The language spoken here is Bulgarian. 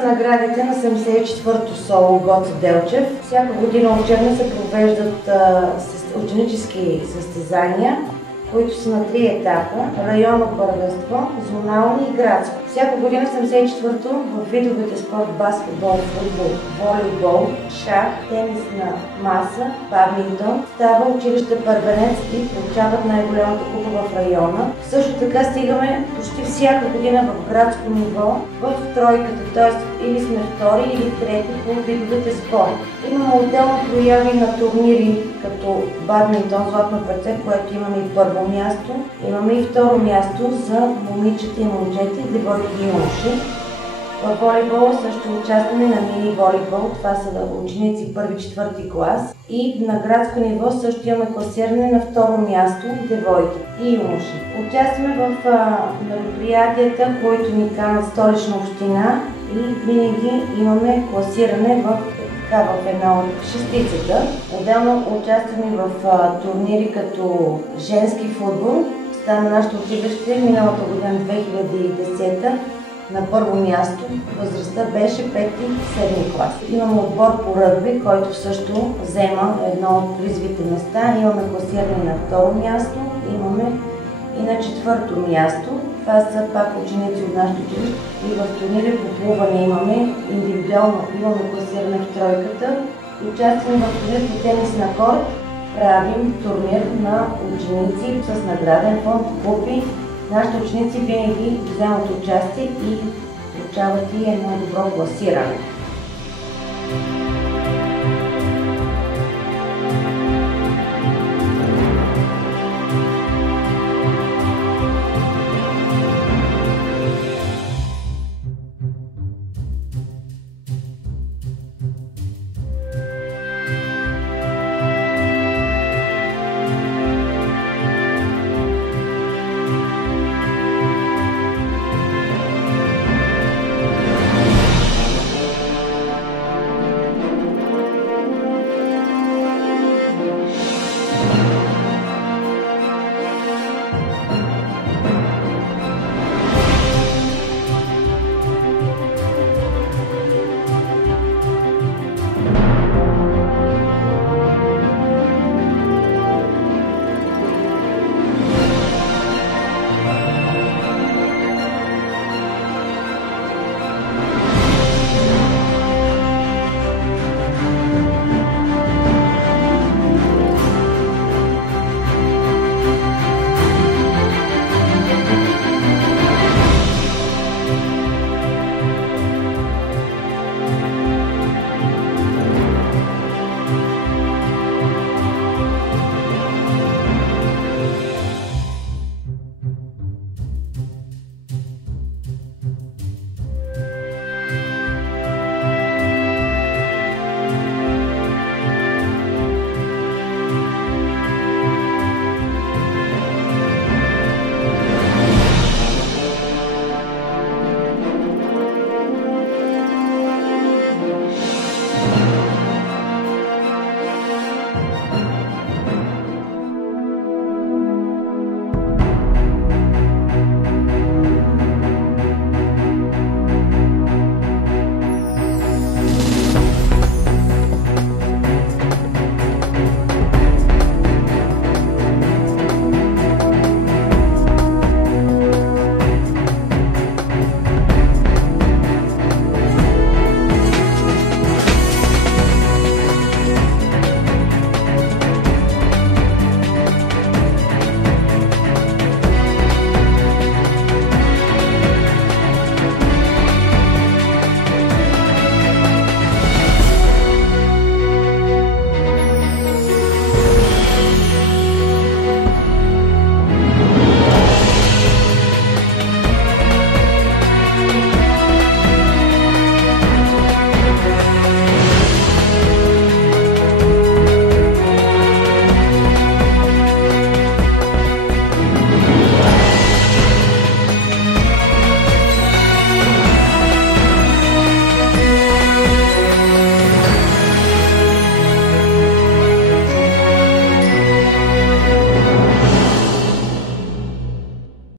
са наградите на 74-то соло Гоце Делчев. Всяка година учебно се провеждат ученически състезания, които са на 3 етапа – районно първенство, зонално и градско. Всяка година 74-то в видовете спорт баскетбол, футбол, волейбол, шах, тенис на маса, бадминтон става училище първенец и получават най-голямата купа в района. Също така стигаме почти всяка година в градско ниво в тройката, т.е. или сме втори или трети по видовете спорт. Имаме отделно прояви на турнири като бадминтон, златно перце, което имаме и първо място. Имаме и второ място за момичета и момчета, девойки и юноши. В волейбола също участваме на мини волейбол, това са ученици първи-четвърти клас. И на градско ниво също имаме класиране на второ място, девойки и юноши. Участваме в мероприятията, които ни канат Столична община и винаги имаме класиране в една от шестицата. Отделно участваме в турнири като женски футбол. Стана нашето училище миналата година 2010 на първо място. Възрастта беше 5-7 клас. Имаме отбор по ръгби, който също взема едно от призовите места. Имаме класиране на второ място, имаме и на четвърто място. Това са пак ученици от нашото училище. И в турнири по плуване имаме индивидуално, имаме класиране в тройката. Участваме в турнир по тенис на корт. Правим турнир на ученици с награден фонд, купи. Нашите ученици винаги вземат участие и получават и едно добро класиране.